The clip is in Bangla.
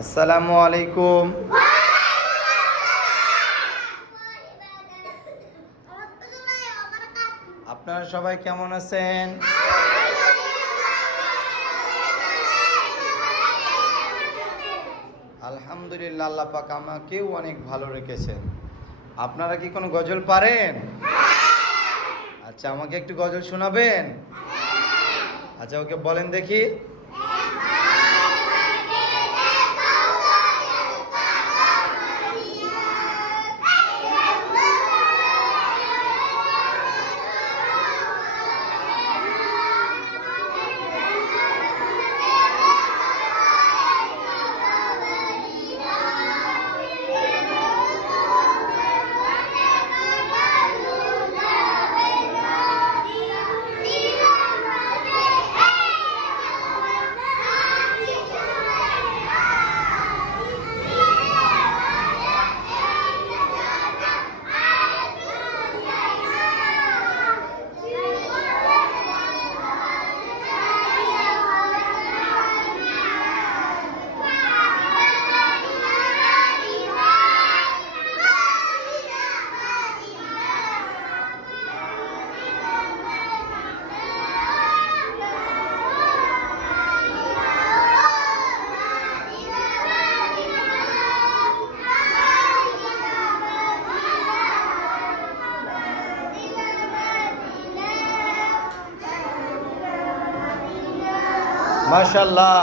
আসসালামু আলাইকুম। আপনারা সবাই কেমন আছেন? আলহামদুলিল্লাহ, আল্লাহ পাক আমাকেও অনেক ভালো রেখেছেন। আপনারা কি কোনো গজল পারেন? আচ্ছা, আমাকে একটু গজল শোনাবেন? আচ্ছা, ওকে বলেন দেখি। মাশাআল্লাহ।